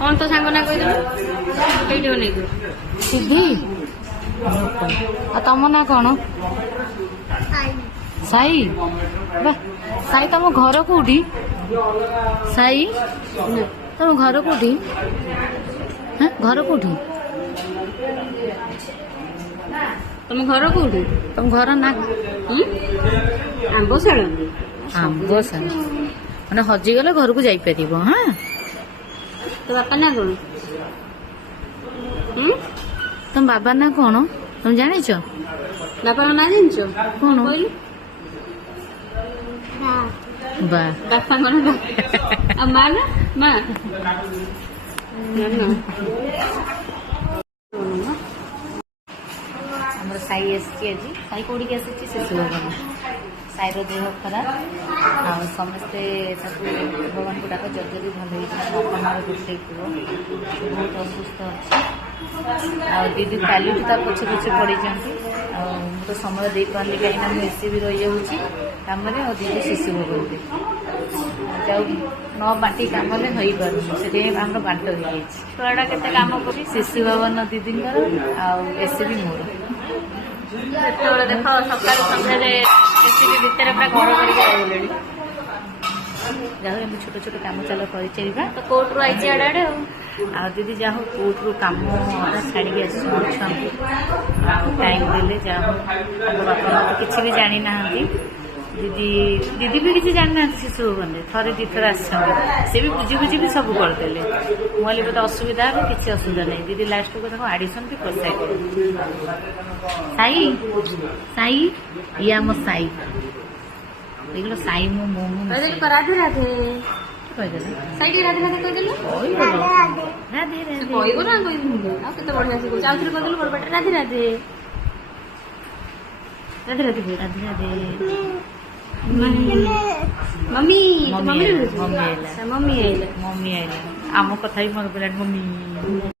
कौन तो सांग ना कहीदेलु कईटे नहीं सिद्धि तम ना कौन साई साई तुम घर कौटी साई तुम घर कौटी घर कौटी तुम घर कौटी तुम घर ना आंबशाल आंबशाल मैंने हजिगले घर को जापर हाँ तो बापा ना कौन तुम बाबा ना कौन तुम जान बापा ना जान कौन कहलु बा बापा ना माँ ना माँ आमर साई आसी आज साई कौटी आसी शिशु भवन साईर देह खराब आ समस्ते भगवान को डाक जल्दी भी भल होपनार गोटे पुओ बहुत असुस्थ अच्छे आ दीदी काली पछे पछे पड़ी तो समय दे पार्ली कहीं मुझे भी रही जाऊँगी कम दीदी शिशु भवन न बाटी कम हो पार से बांट हो जाए छुआटा के कम कर शिशु भवन दीदी एसी भी मोर जो देख सकाल सन्धारे एसपी भितर पूरा घर करके जहाँ छोट छोट कम चल कर तो कोर्ट रू आई आड़े आ दीदी जा कोर्टू कम छाड़ी टाइम देले जा बापा माँ तो किसी भी जानी ना दीदी दीदी भी किसी जानी ना शिशु भवन थे दी थर से भी बुझी बुझी भी सब करदे मुझे बोधे असुविधा है किसी असुविधा नहीं दीदी लास्ट को आडिशन भी कर साई साई ये आम साई देख साई मो मो राधे राधे कहीदेल साई राधे राधे कहीदेलु राधे राधे कहबो ना कहबो केते बढ़िया से कहू आउथरे कहीदेलु बड़ बाटे Radhe Radhe Radhe Radhe Radhe Radhe mummy mummy mummy mummy आइला मम्मी आइला आम कथा भी मन पड़ा मम्मी